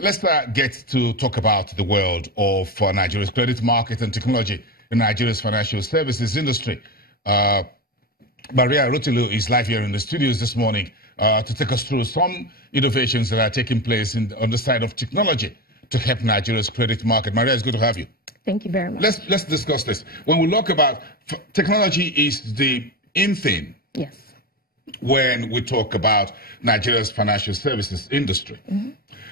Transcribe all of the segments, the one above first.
Let's get to talk about the world of Nigeria's credit market and technology in Nigeria's financial services industry. Maria Rotilu is live here in the studios this morning to take us through some innovations that are taking place on the side of technology to help Nigeria's credit market. Maria, it's good to have you. Thank you very much. Let's discuss this. When we talk about technology is the in thing. Yes. When we talk about Nigeria's financial services industry.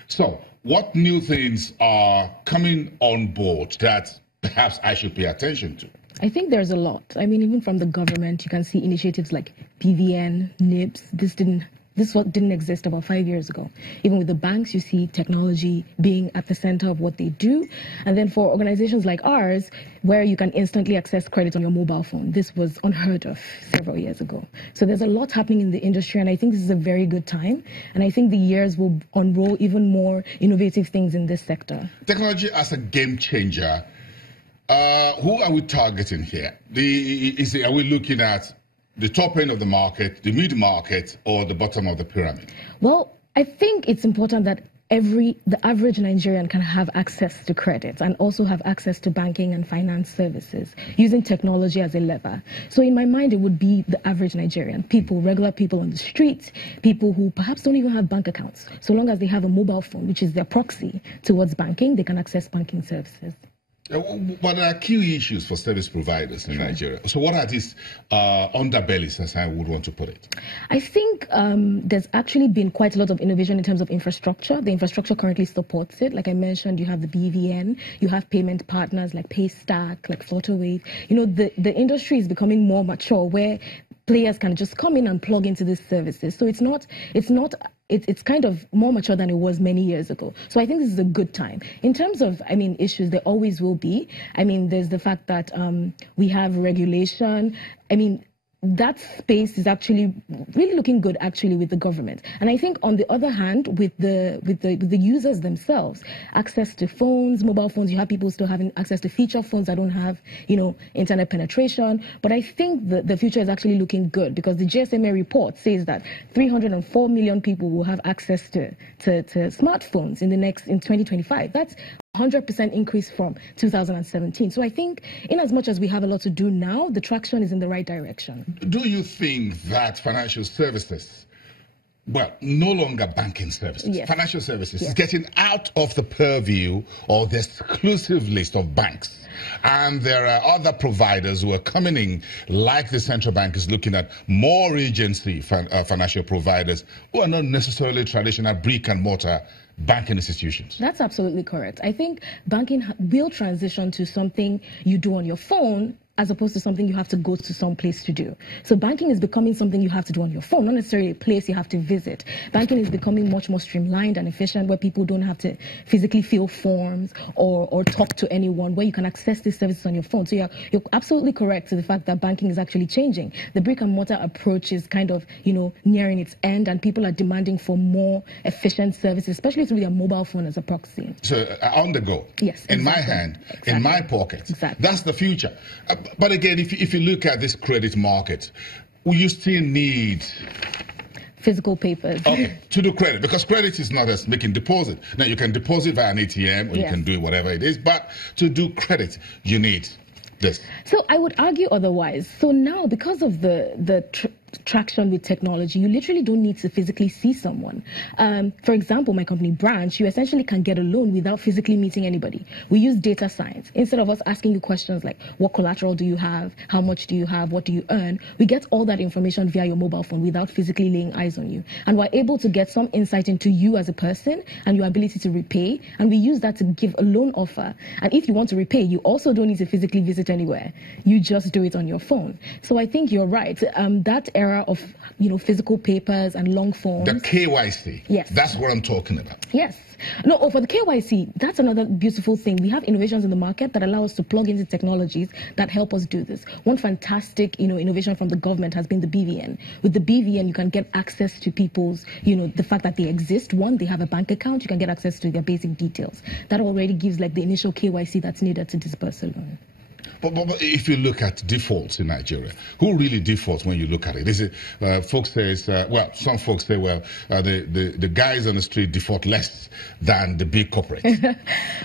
So, what new things are coming on board that perhaps I should pay attention to? I think there's a lot. I mean, even from the government, you can see initiatives like BVN, NIPS. This didn't exist about 5 years ago. Even with the banks, you see technology being at the center of what they do. And then for organizations like ours, where you can instantly access credit on your mobile phone, this was unheard of several years ago. So there's a lot happening in the industry, and I think this is a very good time. And I think the years will unroll even more innovative things in this sector. Technology as a game changer. Who are we targeting here? Are we looking at the top end of the market, the mid-market, or the bottom of the pyramid? Well, I think it's important that the average Nigerian can have access to credit and also have access to banking and finance services using technology as a lever. So in my mind, it would be the average Nigerian, regular people on the street, people who perhaps don't even have bank accounts. So long as they have a mobile phone, which is their proxy towards banking, they can access banking services. But there are key issues for service providers in Nigeria. So what are these underbellies, as I would want to put it? I think there's actually been quite a lot of innovation in terms of infrastructure. The infrastructure currently supports it. Like I mentioned, you have the BVN, you have payment partners like Paystack, like Flutterwave. You know, the industry is becoming more mature where players can just come in and plug into these services. So it's kind of more mature than it was many years ago. So I think this is a good time. In terms of, issues, there always will be. There's the fact that we have regulation. That space is actually really looking good, actually, with the government. And I think, on the other hand, with the users themselves, access to phones, mobile phones, you have people still having access to feature phones that don't have, internet penetration. But I think the future is actually looking good because the GSMA report says that 304 million people will have access to smartphones in 2025. That's 100% increase from 2017. So I think in as much as we have a lot to do now, the traction is in the right direction. Do you think that financial services, no longer banking services, financial services, is getting out of the purview or the exclusive list of banks? And there are other providers who are coming in, like the central bank is looking at more agency financial providers who are not necessarily traditional brick and mortar banking institutions. That's absolutely correct. I think banking will transition to something you do on your phone as opposed to something you have to go to some place to do. So banking is becoming something you have to do on your phone, not necessarily a place you have to visit. Banking is becoming much more streamlined and efficient, where people don't have to physically fill forms or talk to anyone, where you can access these services on your phone. So you're absolutely correct to the fact that banking is actually changing. The brick and mortar approach is kind of, nearing its end, and people are demanding for more efficient services, especially through their mobile phone as a proxy. So on the go. Yes. In my hand, in my pocket. Exactly. That's the future. But again, if you look at this credit market, will you still need physical papers? Okay, to do credit, because credit is not as making deposit. Now, you can deposit via an ATM, or you can do whatever it is, but to do credit, you need this. So I would argue otherwise. So now, because of the traction with technology, you literally don't need to physically see someone. For example, my company Branch, you essentially can get a loan without physically meeting anybody. We use data science. Instead of us asking you questions like, what collateral do you have? How much do you have? What do you earn? We get all that information via your mobile phone without physically laying eyes on you. And we're able to get some insight into you as a person and your ability to repay. And we use that to give a loan offer. And if you want to repay, you also don't need to physically visit anywhere. You just do it on your phone. So I think you're right. That era of physical papers and long forms. The KYC. Yes. That's what I'm talking about. Yes. No, for the KYC, that's another beautiful thing. We have innovations in the market that allow us to plug into technologies that help us do this. One fantastic, innovation from the government has been the BVN. With the BVN, you can get access to people's, the fact that they exist. One, they have a bank account. You can get access to their basic details. That already gives the initial KYC that's needed to disperse a loan. But if you look at defaults in Nigeria, who really defaults when you look at it? Is it folks say, well, some folks say, well, the guys on the street default less than the big corporates.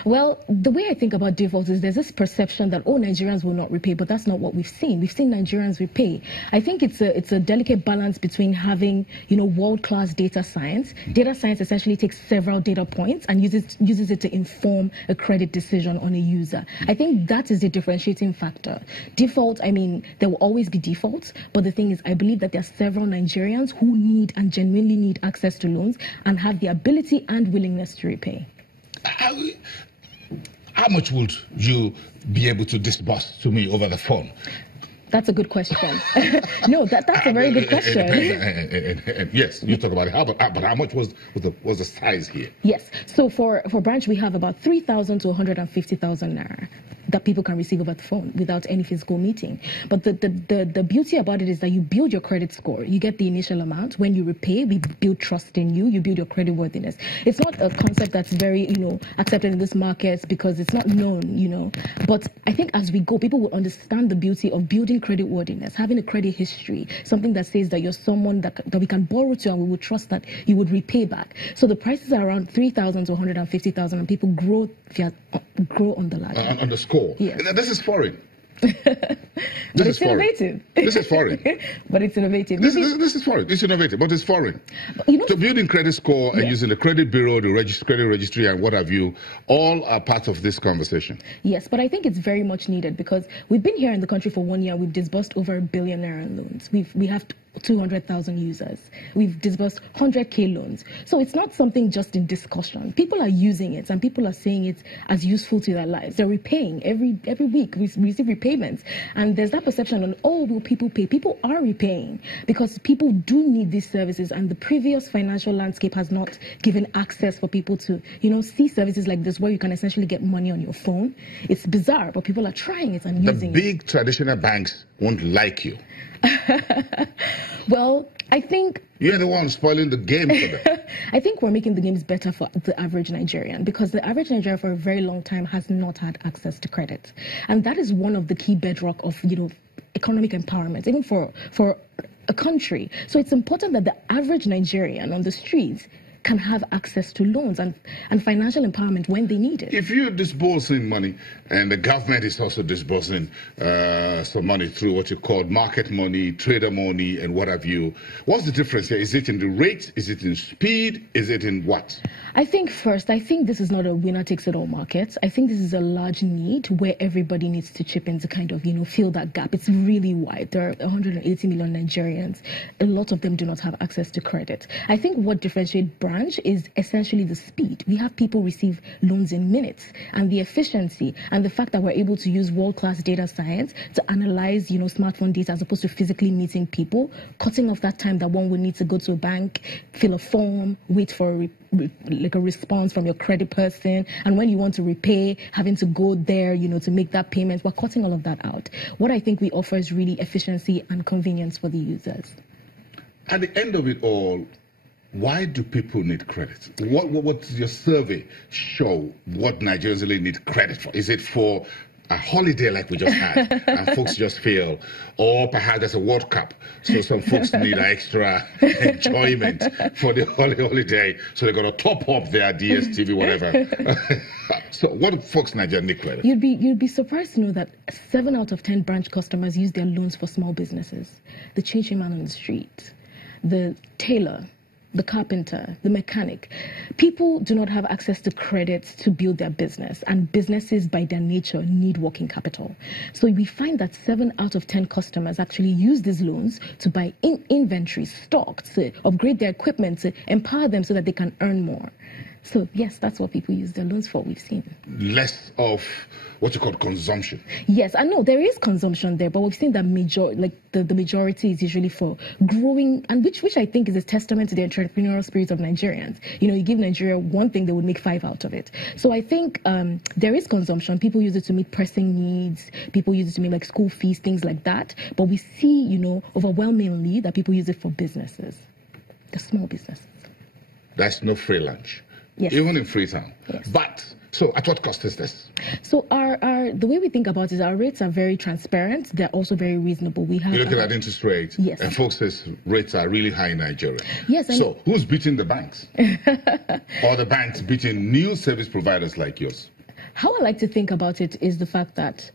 Well, the way I think about defaults is there's this perception that, oh, Nigerians will not repay, but that's not what we've seen. We've seen Nigerians repay. I think it's a delicate balance between having, world-class data science. Data science essentially takes several data points and uses it to inform a credit decision on a user. I think that is the differentiating factor. Default, I mean, there will always be defaults, but the thing is, I believe that there are several Nigerians who need and genuinely need access to loans and have the ability and willingness to repay. How much would you be able to disburse to me over the phone? That's a good question. No, that's a very good question. Yes, you talk about it. But how much was the size here? Yes. So for Branch, we have about 3,000 to 150,000 naira that people can receive over the phone without any physical meeting. But the beauty about it is that you build your credit score. You get the initial amount. When you repay, we build trust in you. You build your credit worthiness. It's not a concept that's very, accepted in this market because it's not known, But I think as we go, people will understand the beauty of building credit worthiness, having a credit history, something that says that you're someone that we can borrow to and we would trust that you would repay back. So the prices are around 3,000 to 150,000 and people grow on the ladder. On the score. Yes. This is foreign. But it's innovative. This is foreign. But it's innovative. This is foreign. It's innovative, but it's foreign. So building credit score and using the credit bureau, the credit registry, and what have you, all are part of this conversation. Yes, but I think it's very much needed because we've been here in the country for 1 year. We've disbursed over R1 billion in loans. We have 200,000 users. We've disbursed 100K loans. So it's not something just in discussion. People are using it and people are saying it's as useful to their lives. They're repaying every week. We receive repayments. And there's that perception on, oh, will people pay? People are repaying because people do need these services and the previous financial landscape has not given access for people to, see services like this where you can essentially get money on your phone. It's bizarre, but people are trying it and using it. The big traditional banks won't like you. Well, I think you're the one spoiling the game for them. I think we're making the games better for the average Nigerian because the average Nigerian for a very long time has not had access to credit. And that is one of the key bedrock of, economic empowerment, even for a country. So it's important that the average Nigerian on the streets can have access to loans and financial empowerment when they need it. If you're disbursing money and the government is also disbursing some money through what you call market money, trader money, and what have you, what's the difference here? Is it in the rate? Is it in speed? Is it in what? I think this is not a winner-takes-it-all market. I think this is a large need where everybody needs to chip in to kind of, fill that gap. It's really wide. There are 180 million Nigerians. A lot of them do not have access to credit. I think what differentiates Branch is essentially the speed. We have people receive loans in minutes and the efficiency and the fact that we're able to use world-class data science to analyze, smartphone data as opposed to physically meeting people, cutting off that time that one would need to go to a bank, fill a form, wait for a response from your credit person, and when you want to repay, having to go there, to make that payment. We're cutting all of that out. What I think we offer is really efficiency and convenience for the users. At the end of it all, why do people need credit? What does your survey show what Nigerians really need credit for? Is it for a holiday like we just had and folks just feel, or perhaps there's a World Cup, so some folks need extra enjoyment for the holiday, so they're going to top up their DSTV, whatever. So what do folks in Nigeria need credit? You'd be surprised to know that 7 out of 10 Branch customers use their loans for small businesses. The changing man on the street, the tailor, the carpenter, the mechanic. People do not have access to credit to build their business, and businesses by their nature need working capital. So we find that 7 out of 10 customers actually use these loans to buy inventory, stock, to upgrade their equipment, to empower them so that they can earn more. So yes, that's what people use their loans for, we've seen. Less of what you call consumption. Yes, I know there is consumption there, but we've seen that the majority is usually for growing, and which I think is a testament to the entrepreneurial spirit of Nigerians. You give Nigeria one thing, they would make 5 out of it. So I think there is consumption. People use it to meet pressing needs. People use it to meet school fees, things like that. But we see, overwhelmingly that people use it for businesses, the small businesses. That's no free lunch. Yes. Even in Freetown. Yes. But So at what cost is this? So the way we think about it is our rates are very transparent. They're also very reasonable. We have You're looking at interest rates, yes, and folks says rates are really high in Nigeria. Yes. So who's beating the banks? Or the banks beating new service providers like yours? How I like to think about it is the fact that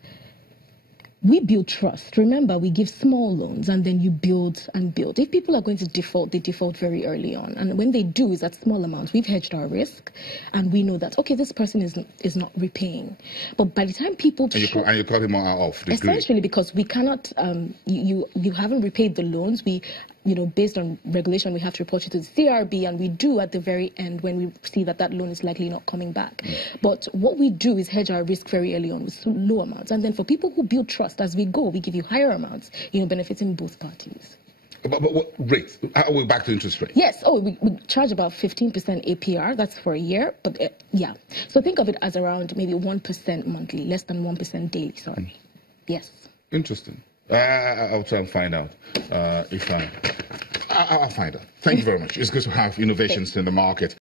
we build trust. Remember, we give small loans and then you build and build. If people are going to default, they default very early on. And when they do, is at small amounts. We've hedged our risk and we know that, okay, this person is not repaying. But by the time people... And you cut him off the essentially, because we cannot... you haven't repaid the loans. We... based on regulation, we have to report you to the CRB, and we do at the very end when we see that that loan is likely not coming back. But what we do is hedge our risk very early on with low amounts. And then for people who build trust, as we go, we give you higher amounts, benefiting both parties. But what rates? Are we back to interest rate? Yes. Oh, we charge about 15% APR. That's for a year. But yeah. So think of it as around maybe 1% monthly, less than 1% daily. Sorry. Yes. Interesting. I'll try and find out if I'll find out. Thank you very much. It's good to have innovations in the market.